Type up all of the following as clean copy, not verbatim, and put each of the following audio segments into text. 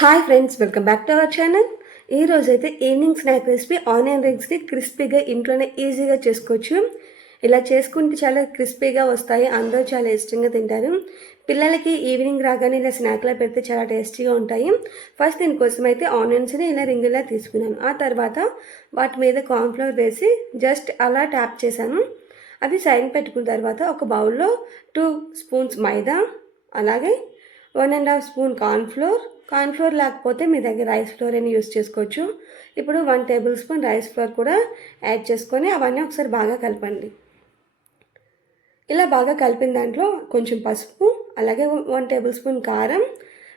Hi friends, welcome back to our channel. ఈ రోజైతే evening snack recipe onion రింగ్స్ని క్రిస్పీగా ఇంట్లోనే ఈజీగా చేసుకోవచ్చు. ఇలా చేసుకుంటే చాలా క్రిస్పీగా వస్తాయి, అందరూ చాలా ఇష్టంగా తింటారు. పిల్లలకి ఈవినింగ్ రాగానే ఇలా స్నాక్లా పెడితే చాలా టేస్టీగా ఉంటాయి. ఫస్ట్ దీనికోసం అయితే ఆనియన్స్ని ఇలా రింగులా తీసుకున్నాను. ఆ తర్వాత వాటి మీద కార్న్ఫ్లవర్ వేసి జస్ట్ అలా ట్యాప్ చేశాను. అవి సైడ్ పెట్టుకున్న తర్వాత ఒక బౌల్లో 2 స్పూన్స్ మైదా, అలాగే 1.5 స్పూన్ కార్న్ఫ్లోర్ లేకపోతే మీ దగ్గర రైస్ ఫ్లోర్ అని యూస్ చేసుకోవచ్చు. ఇప్పుడు 1 టేబుల్ స్పూన్ రైస్ ఫ్లోర్ కూడా యాడ్ చేసుకొని అవన్నీ ఒకసారి బాగా కలపండి. ఇలా బాగా కలిపిన దాంట్లో కొంచెం పసుపు, అలాగే 1 టేబుల్ స్పూన్ కారం,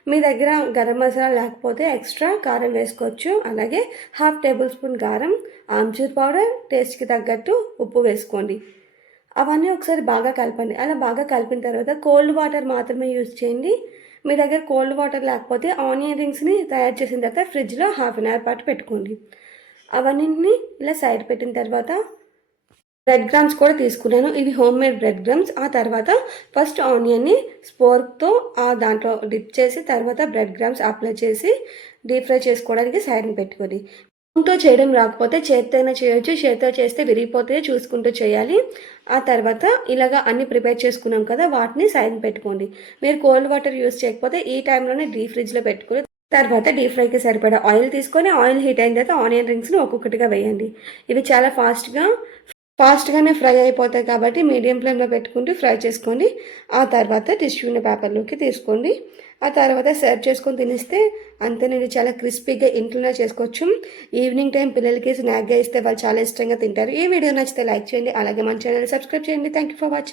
మీ దగ్గర గరం మసాలా లేకపోతే ఎక్స్ట్రా కారం వేసుకోవచ్చు. అలాగే 1/2 టేబుల్ స్పూన్ కారం, ఆమ్చూర్ పౌడర్, టేస్ట్కి తగ్గట్టు ఉప్పు వేసుకోండి. అవన్నీ ఒకసారి బాగా కలపండి. అలా బాగా కలిపిన తర్వాత కోల్డ్ వాటర్ మాత్రమే యూజ్ చేయండి. మీ దగ్గర కోల్డ్ వాటర్ లేకపోతే ఆనియన్ రింగ్స్ని తయారు చేసిన తర్వాత ఫ్రిడ్జ్లో 1/2 అన్ అవర్ పాటు పెట్టుకోండి. అవన్నీ ఇలా సైడ్ పెట్టిన తర్వాత బ్రెడ్ క్రమ్స్ కూడా తీసుకున్నాను. ఇవి హోమ్ మేడ్ బ్రెడ్ క్రమ్స్. ఆ తర్వాత ఫస్ట్ ఆనియన్ని స్పోర్క్తో దాంట్లో డిప్ చేసి తర్వాత బ్రెడ్ క్రమ్స్ అప్లై చేసి డీప్ ఫ్రై చేసుకోవడానికి సైడ్ని పెట్టుకోండి. స్పూన్తో చేయడం రాకపోతే చేత్తోనే చేయొచ్చు. చేత్తో చేస్తే విరిగిపోతే చూసుకుంటూ చేయాలి. ఆ తర్వాత ఇలాగా అన్ని ప్రిపేర్ చేసుకున్నాం కదా, వాటిని సైడ్ పెట్టుకోండి. మీరు కోల్డ్ వాటర్ యూస్ చేయకపోతే ఈ టైంలోనే డీప్ ఫ్రిడ్జ్లో పెట్టుకుని తర్వాత డీప్ ఫ్రైకి సరిపడా ఆయిల్ తీసుకొని ఆయిల్ హీట్ అయిన తర్వాత ఆనియన్ రింగ్స్ని ఒక్కొక్కటిగా వేయండి. ఇవి చాలా ఫాస్ట్గానే ఫ్రై అయిపోతాయి కాబట్టి మీడియం ఫ్లేమ్లో పెట్టుకుంటూ ఫ్రై చేసుకోండి. ఆ తర్వాత టిష్యూ పేపర్లోకి తీసుకోండి. ఆ తర్వాత సర్వ్ చేసుకొని తినిస్తే అంతేనండి, చాలా క్రిస్పీగా ఇంట్లోనే చేసుకోవచ్చు. ఈవినింగ్ టైం పిల్లలకి స్నాక్గా ఇస్తే వాళ్ళు చాలా ఇష్టంగా తింటారు. ఈ వీడియో నచ్చితే లైక్ చేయండి, అలాగే మన ఛానల్ సబ్స్క్రైబ్ చేయండి. Thank you for watching.